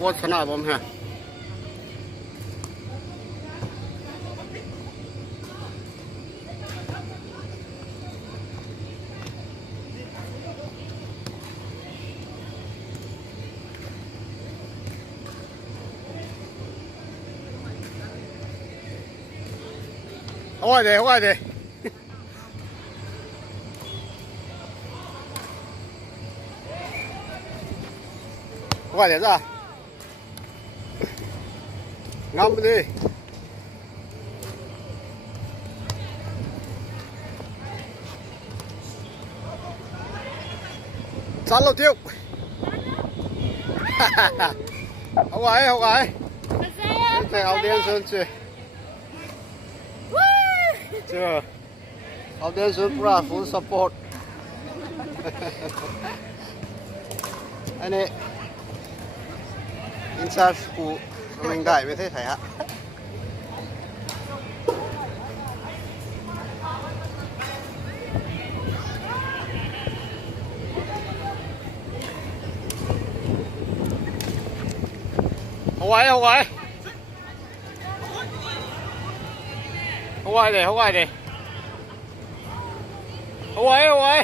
sport สนามผมฮะเอาไว้เดี๋ยวเอาไว้เดี๋ยวเอาไว้เดี๋ยวจ้ะงามไปดิสั่นเราเที่ยวเอาไว้เอาไว้แต่เอาเดียนส่วนสิเจ้าเอาเดียนส่วนปลา full support อันนี้อินชาร์จกูวิ่งได้ไม่ใช่ไงฮะเอาไว้เอาไว้เอาไว้เลยเอาไว้เลยเอาไว้เอาไว้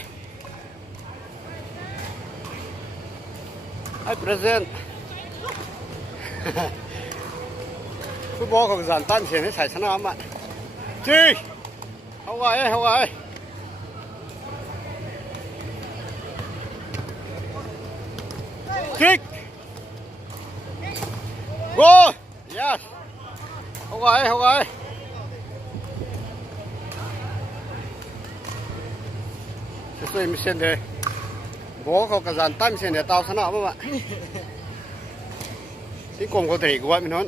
ไอ้ present ฟุตบอลของสันตันเสียงให้ใส่ชนะมาจีเอาไว้เอาไว้คิกโก้ yes เอาไว้เอาไว้สวยๆไม่เช่นเดียบอลของสันตันเสียงเดียตาวชนะมาที่กรมเขาตรีกว่ามีน้น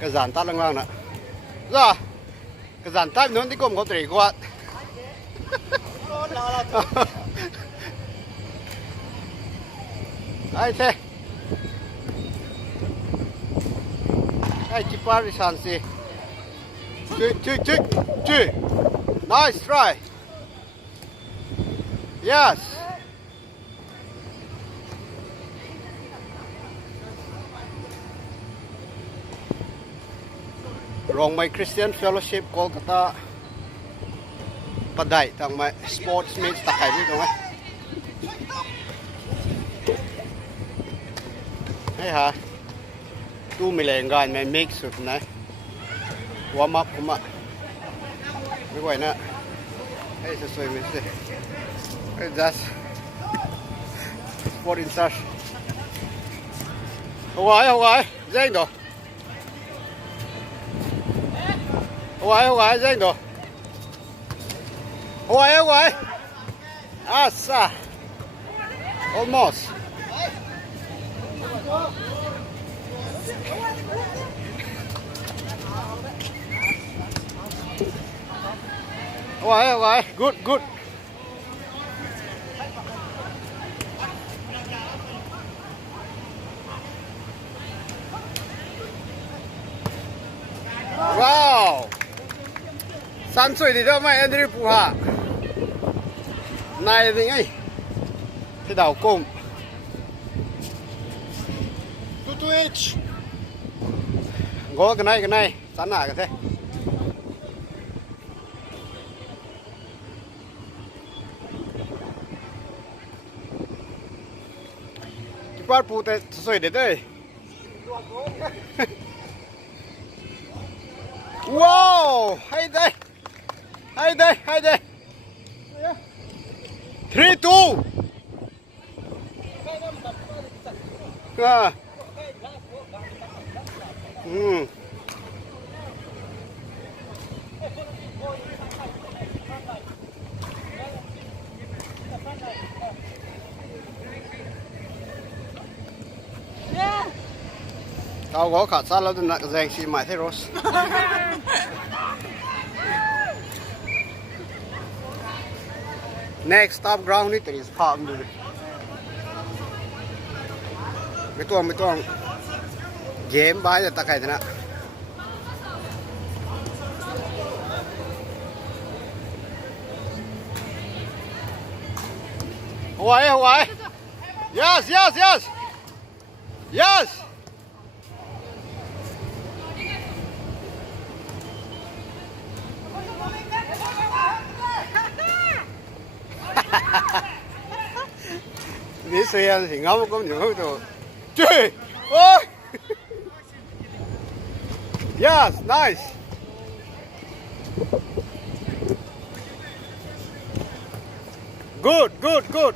กระสานตัดล่างๆนะจ้ากระสานตัดมีน้นที่กรมเขาตรีกว่าไอ้เท่ไอ้จิปาริชันสิจุ๊ nice try yes Rongmei Christian Fellowship Kolkata ปัดได้ทางมาสปอร์ตมีตะไคร้ด้วยตรงไหมให้ฮะตู้มีแรงงานไม่มิกซ์สุดนะหัวมับผมอ่ะไม่ไหวนะให้สวยๆไม่ใช่ให้ just sport in touch เอาไว้เอาไว้เจ๊งดอกเอาไว้เอาไว้เจ๊งดอกเอาไว้เอาไว้อ่ะซะ almostเอาไว้เอาไว้ good goodว้าว3岁的都卖安迪布哈那一个ที่ดาวกุ้มตัวเอชงอกันไหนสันหนากันเถอะที่ป้าปูแต่สวยเด็ดเลยว้าวให้ได้3-2เอาหัวขาดสั้นแล้วจะนักแรงชีใหม่ที่รถnext stop ground นี่ตีสภาพดูดิไม่ต้องเกมบายจะตะไคร้นะเอาไว้ yes Yes. Mỹ xe thì ngắm có nhiều đồ. Chơi. Ôi. Yes, nice. Good, good, good.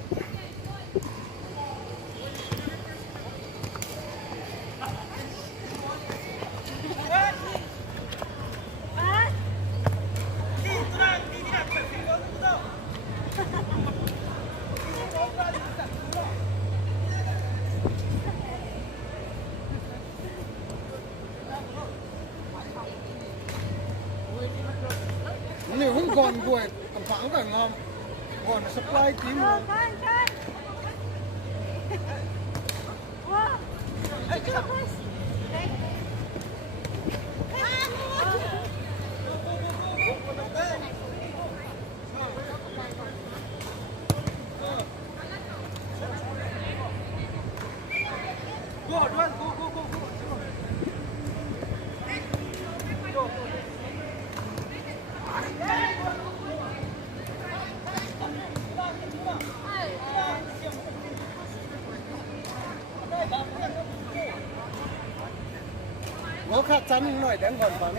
Nếu không còn buổi cầm phẳng cả ngon còn supply team nó khác chắn nói đến còn phẳng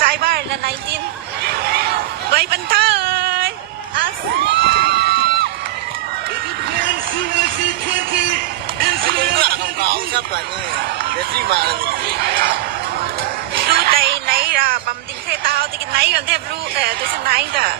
trái bài là 19 quay bên thơi đu tay nấy là bấm tính thế tao thì cái nấy còn thêm ru để tôi xin nấy cả